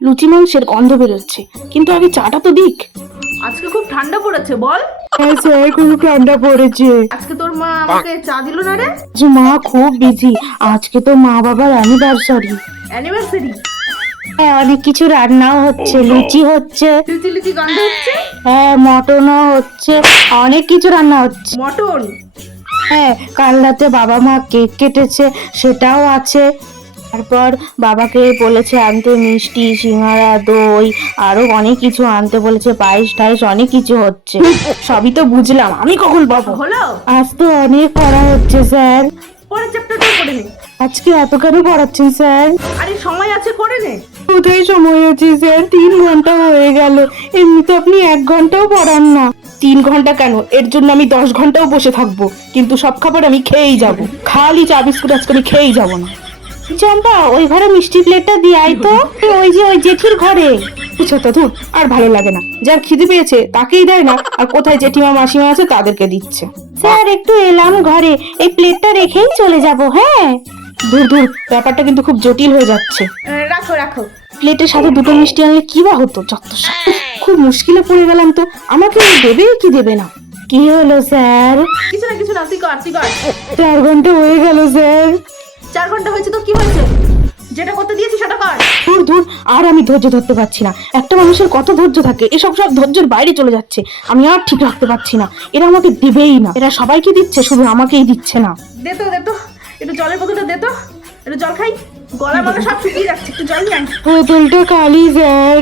লুচি মাংসের গন্ধ বেরোচ্ছে, কিন্তু আগে চাটা তো দিক। আজকে খুব ঠান্ডা পড়েছে বল। হ্যাঁ স্যার, খুব ঠান্ডা পড়েছে। আজকে তোর মা আমাকে চা দিল না রে? যে মা খুব বিজি, আজকে তো মা বাবার অ্যানিভার্সারি। অ্যানিভার্সারি? হ্যাঁ, অনেক কিছু রান্নাও হচ্ছে, লুচি হচ্ছে, লুচি লুচি গন্ধ হচ্ছে। হ্যাঁ মটনও হচ্ছে, অনেক কিছু রান্না হচ্ছে। মটন? হ্যাঁ, কাল রাতে বাবা মা কেক কেটেছে, সেটাও আছে। তারপর বাবাকে বলেছে আনতে মিষ্টি, সিঙ্গারা, দই, আরো অনেক কিছু আনতে বলেছে, পায়েস টায়েস অনেক কিছু হচ্ছে। সবই তো বুঝলাম, আমি কখন পাবো? হলো? আজ তো অনেক পড়া হচ্ছে স্যার। পরের চ্যাপ্টারটা করে নে। আজকে এত কেন পড়াচ্ছেন স্যার? আরে সময় আছে, করে নে। কোথায় সময় আছে স্যার? 3 ঘন্টা হয়ে গেল, এমনিতে আপনি 1 ঘন্টাও পড়ান না। 3 ঘন্টা কেন, এর জন্য আমি 10 ঘন্টাও বসে থাকবো, কিন্তু সব খাবার আমি খেয়েই যাব। খালি চা বিস্কুট আজকে আমি খেয়েই যাব না। চম্পা, ওই ঘরে মিষ্টি প্লেটটা দিয়ে আয় তো। ওই যে ওই জেঠির ঘরে। কিছু তো ধুর, আর ভালো লাগে না। যার খিদে পেয়েছে তাকেই দেয় না, আর কোথায় জেঠিমা মাসিমা আছে তাদেরকে দিচ্ছে। স্যার একটু এলাম ঘরে, এই প্লেটটা রেখেই চলে যাব। হ্যাঁ ধুর ধুর, ব্যাপারটা কিন্তু খুব জটিল হয়ে যাচ্ছে। রাখো রাখো। প্লেটের সাথে দুটো মিষ্টি আনলে কি বা হতো, যত সব। খুব মুশকিলে পড়ে গেলাম তো, আমাকে দেবে কি দেবে না। কি হলো স্যার? কিছু না কিছু না, তুই কর তুই কর। 4 ঘন্টা হয়ে গেল স্যার। 4 ঘন্টা হয়েছে তো কি হয়েছে? যেটা করতে দিয়েছি সেটা কর। ধুর ধুর, আর আমি ধৈর্য ধরতে পারছি না। একটা মানুষের কত ধৈর্য থাকে, এসব সব ধৈর্যের বাইরে চলে যাচ্ছে। আমি আর ঠিক রাখতে পারছি না। এরা আমাকে দেবেই না, এরা সবাইকে দিচ্ছে, শুধু আমাকেই দিচ্ছে না। দে তো দে তো, একটু জলের বোতলটা দে তো, একটু জল খাই। গলা মলা সব শুকিয়ে যাচ্ছে, একটু জল নিয়ে আয়। বোতলটা খালি স্যার।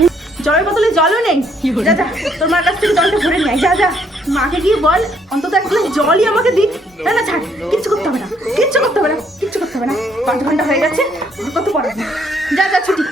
জলের বোতলে জলও নেই? যা যা, তোর মার কাছ থেকে জলটা ভরে নিয়ে আয়, যা যা। মাকে গিয়ে বল অন্তত এক গ্লাস জলই আমাকে দিক। না না ছাড়, কিচ্ছু করতে হবে না, কিচ্ছু করতে হবে না, কিচ্ছু করতে হবে না। 5 ঘন্টা হয়ে গেছে, আর কত পড়াবো। যা যা, ছুটি।